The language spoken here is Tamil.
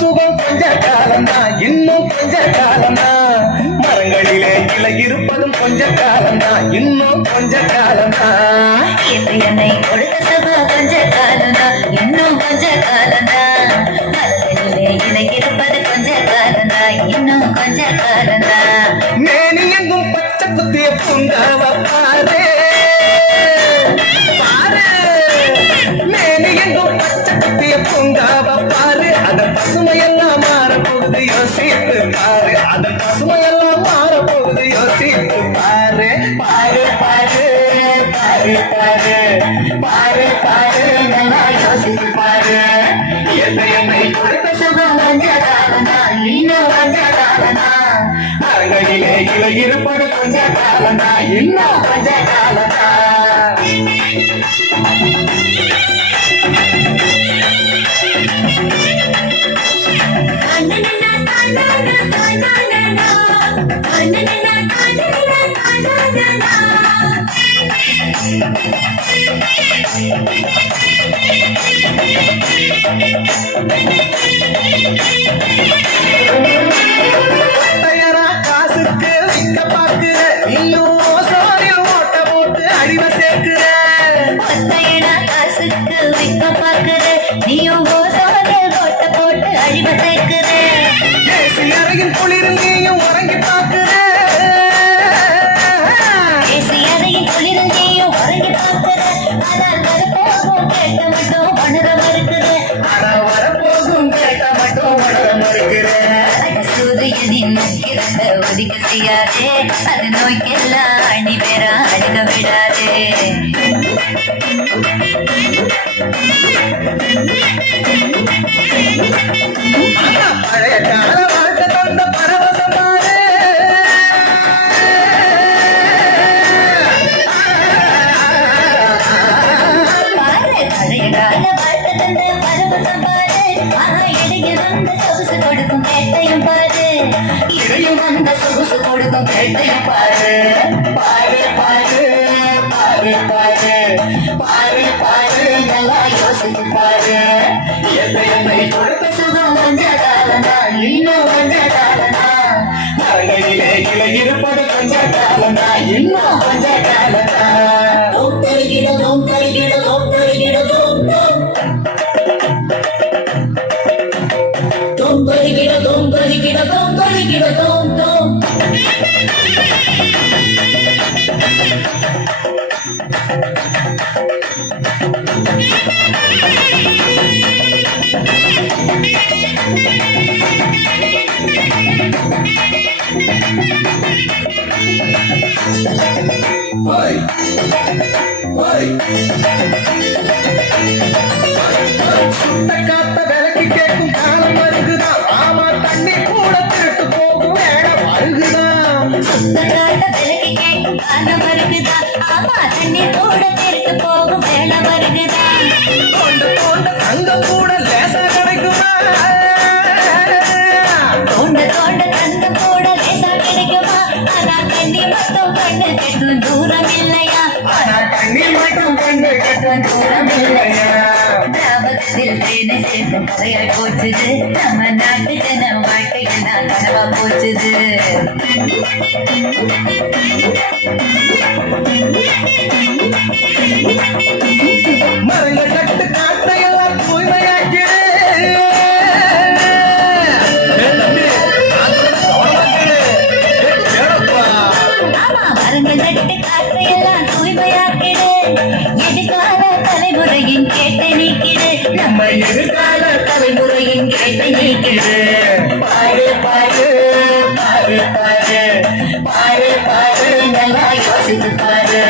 சுகம் கொஞ்ச காலம்தான், இன்னும் கொஞ்ச காலம்தான். மரங்களிலே கிளை இருப்பதும் கொஞ்ச காலம்தான், இன்னும் கொஞ்ச காலம்தான். என்னை கொடுத்த சுகம் கொஞ்ச காலம்தான், இன்னும் கொஞ்ச காலம்தான். மரங்களிலே கிளை இருப்பது கொஞ்ச காலம்தான், இன்னும் கொஞ்ச காலம்தான். மேனி எங்கும் பச்சை குத்திய பூங்காவ பாரு பாரு, மேனி எங்கும் பச்சை குத்திய பூங்காவ பாரு. அதன் பசுமையெல்லாம் மாறப்போகுது யோசித்து பாரு, அதன் பசுமையெல்லாம் மாறப்போகுது யோசித்து பாரு. பாரு பாரு பாரு பாரு பாரு பாரு, நல்லா யோசித்து பாரு. என்னை கொடுத்த சுகம் கொஞ்ச காலம்தான், இன்னும் கொஞ்ச காலம்தான். மரங்களிலே இலை இருப்பது கொஞ்ச காலம்தான், இன்னும் கொஞ்ச காலம்தான். தயாரா காசுக்கு விற்க பாக்குற, நீயும் சோறில் ஓட்ட போட்டு அழிவ சேர்க்கிற. காசுக்கு விற்க பாக்குற, நீயும் சோறில் ஓட்ட போட்டு அழிவ சேர்க்கிற. ஏசி அறையின் குளிரில் நீயும் உறங்கி பாக்குற, ஏசி அறையின் குளிரில் நீயும் உறங்கி பாக்குற. ஆனால் வரப்போகும் கேட்ட மட்டும் உணர மறுக்கிற. ஆனா வரப்போகும் கேட்ட மட்டும் உணர மறுக்கிற. சூரியனின் நக்கிரத்தை ஒதுக்க செய்யாதே, அது நோய்க்கெல்லாம் அணி பெற அழுக விடாதே. பழைய கால வாழ்க்கை தந்த பரவசமாறு, பழைய கால வாழ்க்கை தந்த பரவசம் பாரு. ஆனா இடையே வந்த சொகுசு கொடுக்கும் கேட்டையும் பாரு, இடையும் வந்த சொகுசு கொடுக்கும் கேட்டையும் பாரு. பாரு பாரு பாரு பாரு பாரு பாரு, நல்லா யோசித்து பாரு. என்னை கொடுத்த சுகம் கொஞ்ச காலம்தான், இன்னும் கொஞ்ச காலம்தான். மரங்களிலே கிளை இருப்பது கொஞ்ச காலம்தான், இன்னும் கொஞ்ச காலம்தான். தோம் தருகிட தோம் தருகிட தோம் தருகிட தோம் தோம் தோம் தருகிட தோம் தருகிட தோம் தருகிட தோம் தோம். சுட்ட காத்த விலைக்கு கேட்கும் காலம் வருகுதான். ஆமா, தண்ணி கூட திருட்டு போகும் வேடம் வருகுதான். சுத்தக்காட்ட விலைக்கு கேட்கும் காலம் வருகுதா. ஆமா, தண்ணி கூட திருட்டு போகும் வேலை வருகுதா. தோண்ட தோண்ட தங்கம் கூட லேசா கிடைக்குமா? தோண்ட தோண்ட தங்கம் கூட லேசா கிடைக்குமா? ஆனா தண்ணி மட்டும் கண்ணு கெட்டும் தூரம் இல்லையா? ஆனா தண்ணி மட்டும் கண்டு கட்டும் தூரம் இல்லையா? தாபத்தில் தேனை சேர்த்து முறையாய் போச்சுது. நம்ம நாட்டு ஜன வாழ்க்கையெல்லாம் கனவா போச்சுது. மரங்கள் கட்டு காற்றையெல்லாம் தூய்மையாக்கிடு. ஆமா, மரங்கள் நட்டு காற்றையெல்லாம் தூய்மையாக்கிடு. எதிர்கால தலைமுறையின் கேட்டை நீக்கிடு. நம்ம எதிர்கால தலைமுறையின் கேட்டை நீக்கிடு. பாரு பாரு பாரு பாரு பாரு பாரு, நல்லா யோசித்து பாரு.